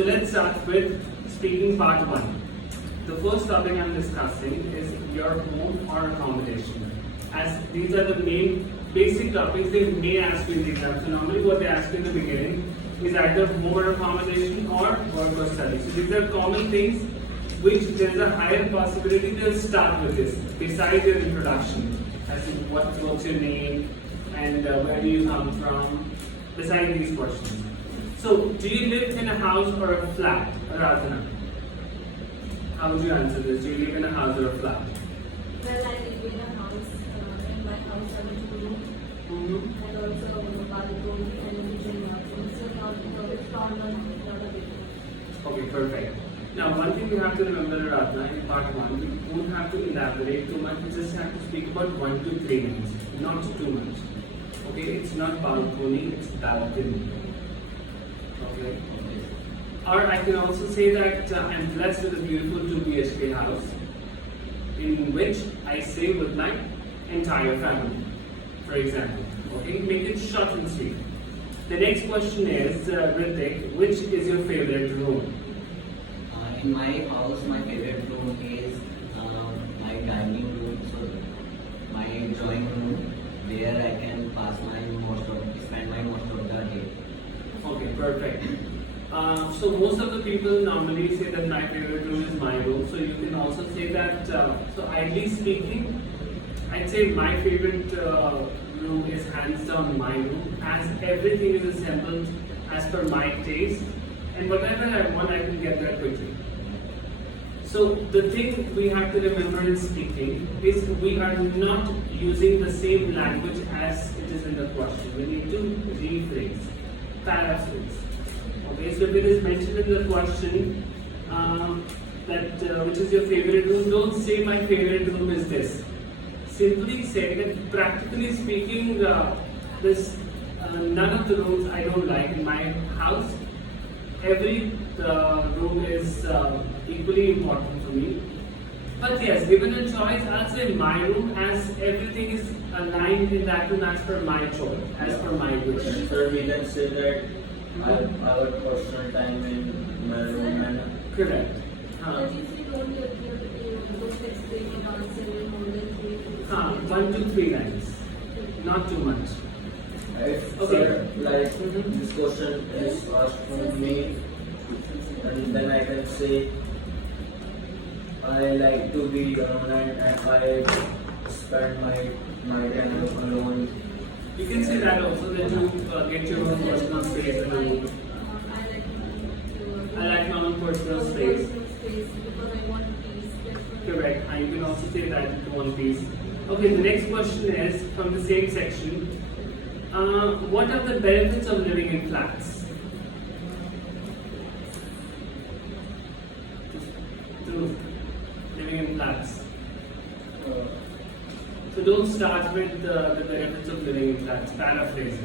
So let's start with speaking part 1. The first topic I'm discussing is your home or accommodation. As these are the main basic topics they may ask you in the exam. So normally what they ask you in the beginning is either home or accommodation or work or study. So these are common things which there's a higher possibility they'll start with this besides your introduction. As in what's your name and where do you come from, besides these questions. So, do you live in a house or a flat, Aradhana? How would you answer this? Do you live in a house or a flat? Well, I live in a house. In my house, I have a room and also a balcony and a kitchen bathroom. So it's not a big house. Okay, perfect. Now, one thing you have to remember, Aradhana, in part 1, you won't have to elaborate too much. You just have to speak about 1 to 3 minutes, not too much. Okay, it's not balcony, it's balcony. Okay. Or I can also say that I'm blessed with a beautiful 2 BHK house in which I stay with my entire family, for example. Okay, make it short and sweet. The next question is, Ritik, which is your favorite room? In my house, my favorite room is my dining room, so my drawing room, where I can spend my most of the day. Okay, perfect. So most of the people normally say that my favorite room is my room. So you can also say that. So ideally speaking, I'd say my favorite room is hands down my room, as everything is assembled as per my taste, and whatever I want, I can get there quickly. So the thing we have to remember in speaking is we are not using the same language as it is in the question. We need to rephrase, paraphrase. Okay, so if it is mentioned in the question that which is your favorite room, don't say my favorite room is this. Simply say that practically speaking, this none of the rooms I don't like in my house. Every room is equally important for me. But yes, given a choice, I'll say my room, as everything is aligned in that room as per my choice, as per my wish. And sir, we can say that I have our personal time in my room and Correct. But if you don't just explain your answer in more than 3 minutes. 1 to 3 lines, not too much. if Okay. sir, like this question is asked from me, and then I can say I like to be alone and I spend my time alone. You can say that also, that you get your own personal space in the room. I like my own personal space. Because I want peace. That's why. Correct. And you can also say that you want peace. Okay, the next question is from the same section. What are the benefits of living in flats? To living in flats. So don't start with the benefits of living in flats. Paraphrase it.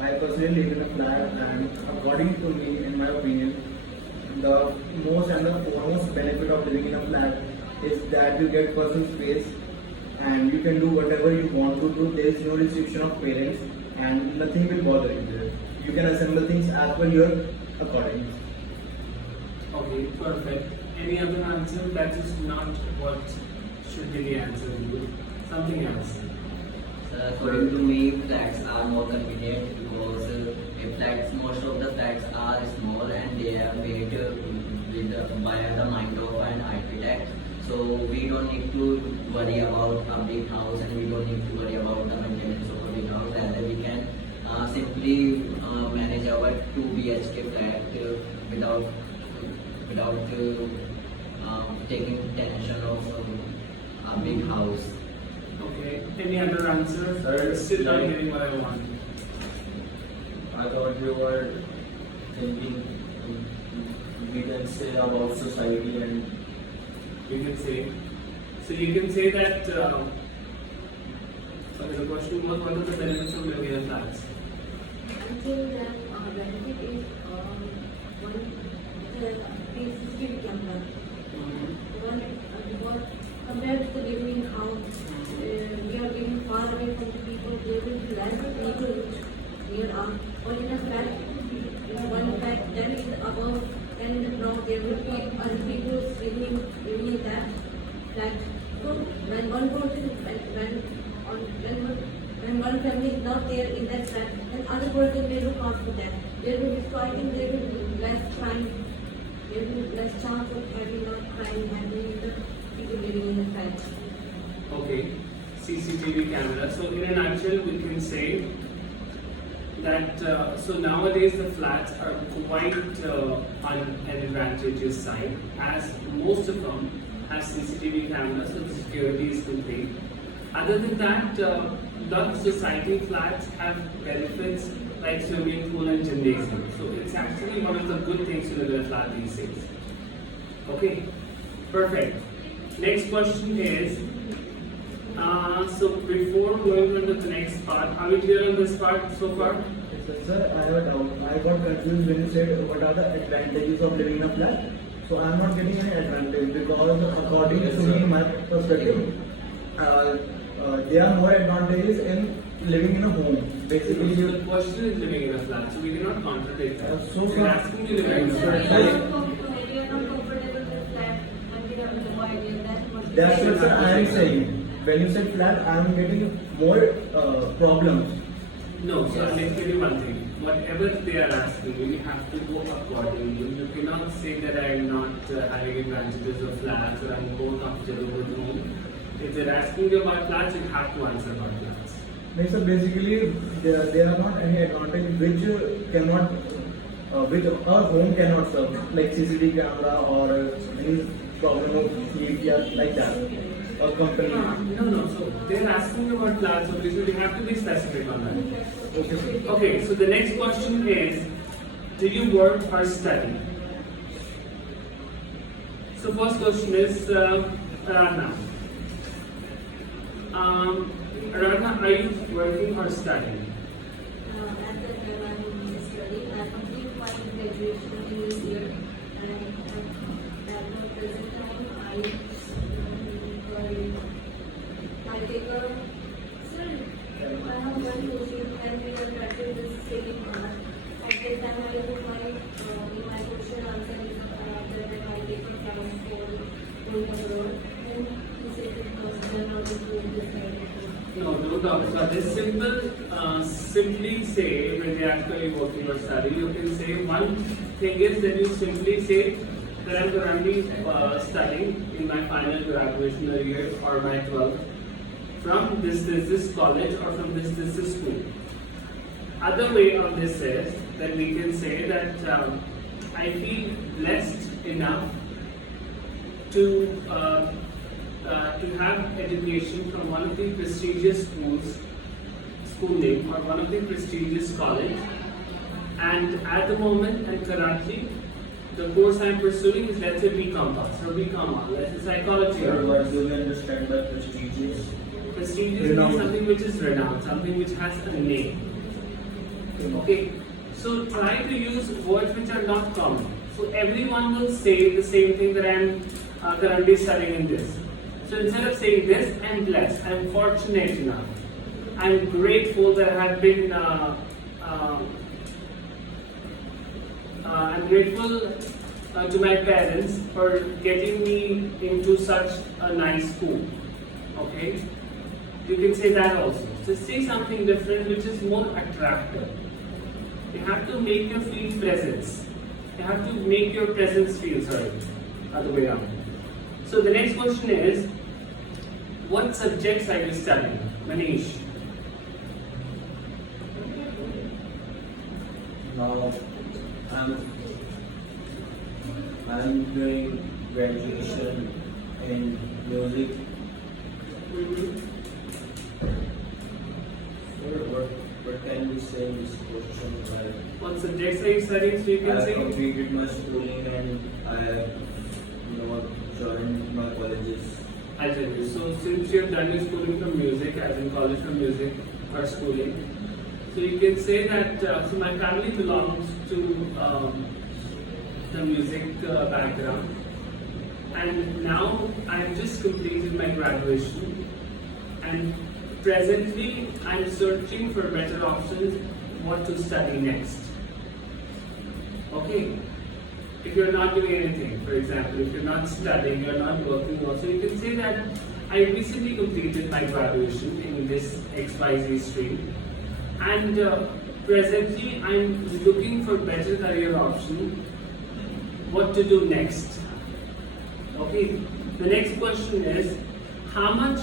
I personally live in a flat, and according to me, in my opinion, the most and the foremost benefit of living in a flat is that you get personal space and you can do whatever you want to do. There is no restriction of parents and nothing will bother you there. You can assemble things as per your according. Okay, perfect. Any other answer? That is not what should be the answer. Something else. According to me, flats are more convenient because most of the flats are small and they are made by the mind of an architect. So we don't need to worry about a big house and we don't need to worry about the maintenance of a big house. Rather, we can simply manage our 2 BHK flat without taking tension of a big house. Okay. Any other answer? Sir, Still not like- getting what I want. I thought you were thinking we can say about society and You can say. So you can say that. Sorry, the question was, what are the benefits of living in flats? I think that benefit is one, the PCCTV camera. One, compared to living in house, we are living far away from the people. There will be less people near us. Or in a flat, one other people living in that flat. So when one person, when one family is not there in that flat, then other person may look after that. There will be fighting, there will be less crime, there will be less chance of having a crime happening in the people living in the flat. Okay, CCTV camera. So in a nutshell, we can say that so nowadays the flats are quite on an advantageous side, as most of them have CCTV cameras, so the security is complete. Other than that, lot of society flats have benefits like swimming pool and gymnasium. So it's actually one of the good things to live in a flat these days. Okay, perfect. Next question is, so before going on to the next part, are we clear on this part so far? Sir, I have a doubt. I got confused when you said what are the advantages of living in a flat. So I am not getting any advantage because according to me, my perspective, there are more advantages in living in a home. Basically, The question is living in a flat, so we cannot contradict that. So We're asking you to live in a Sir, flat. we are not comfortable with flat and we have no idea that much. that's what sir, I am saying. When you said flat, I am getting more problems. No, so let me tell you one thing. Whatever they are asking you, you have to go accordingly. You cannot say that I am not having advantages of flats or I'm more comfortable with home. If they're asking you about flats, you have to answer about flats. No, so basically, there are not any advantage which cannot, which a home cannot serve, like CCTV camera or any problem of sleep, like that. A company. No. So they're asking you about flats, obviously we have to be specific on that. Okay, sir. Okay, so the next question is, do you work or study? So first question is, Radha. Radha, are you working or studying? At the time I'm studying, I completed my graduation in this year, and at the present time I take a, sir, I have one question and we have practiced this taking part. At this time I put my, in my question answer is that I take a class for going abroad, and he said it was done out of this kind of thing. No, no doubt. So this simple, simply say when they ask are you working or study, you can say one thing is that you simply say that I'm currently studying in my final graduation year or my 12th from this college or from this school. Other way of this is that we can say that I feel blessed enough to have education from one of the prestigious school name or one of the prestigious college, and at the moment and currently the course I am pursuing is, let's say, BCom or BCom, let's say psychology. Sir, what do you understand by prestigious? Prestigious means something which is renowned, something which has a name. Okay, so try to use words which are not common. So everyone will say the same thing that I am currently studying in this. So instead of saying this, I'm blessed, I'm fortunate enough, I'm grateful that I have been, I'm grateful to my parents for getting me into such a nice school. Okay, you can say that also. So say something different which is more attractive. You have to make your feel presence. You have to make your presence feel, sorry, other way around. So the next question is, what subjects are you studying? Manish. Now, I'm doing graduation in music. Sir, what can we say in this question? What subjects are you studying? So you I can have say. completed my schooling and I have, joined my colleges. I'll tell you. So since you have done your schooling from music, as in college from music or schooling, so you can say that. So my family belongs to the music background, and now I have just completed my graduation, and presently I'm searching for better options what to study next. Okay. if you're not doing anything, for example, if you're not studying, you're not working also, you can say that I recently completed my graduation in this XYZ stream, and presently I'm looking for better career option, what to do next. Okay, the next question is, how much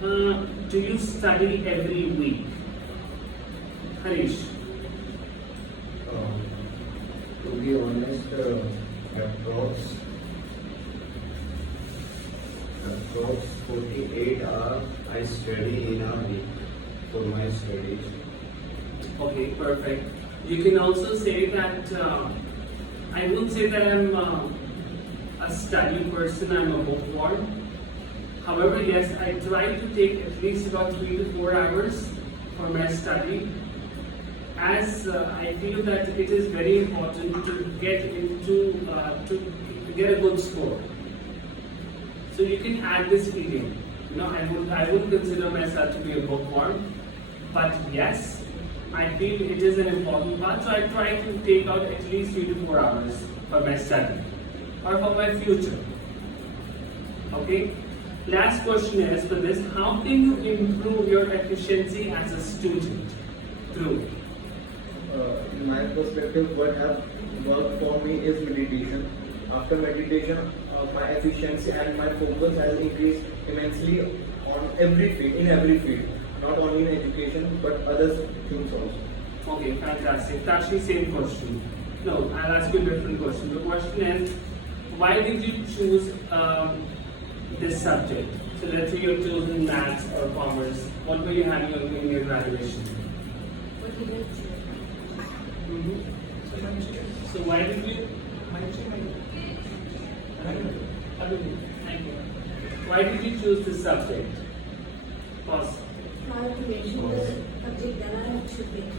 do you study every week? Harish. To be honest, approx 48 hours I study in a week for my studies. Okay, perfect. You can also say that I wouldn't say that I'm a study person, I'm a bookworm. However, yes, I try to take at least about 3 to 4 hours for my study, as I feel that it is very important to get into to get a good score. So you can add this feeling. I wouldn't consider myself to be a bookworm, but yes, I feel it is an important part. So I try to take out at least 3 to 4 hours for my study or for my future. Okay. Last question is for this: how can you improve your efficiency as a student? Through. In my perspective, what has worked for me is meditation. After meditation, my efficiency and my focus has increased immensely on every field, in every field, not only in education but other things also. Okay, fantastic. It's actually same question. No, I'll ask you a different question. The question is, why did you choose this subject? So let's say you've chosen maths or commerce. What were you having in your graduation? What did you choose? So why did you? Thank you. Why did you choose this subject? Pause. I have to mention the subject that I have chosen.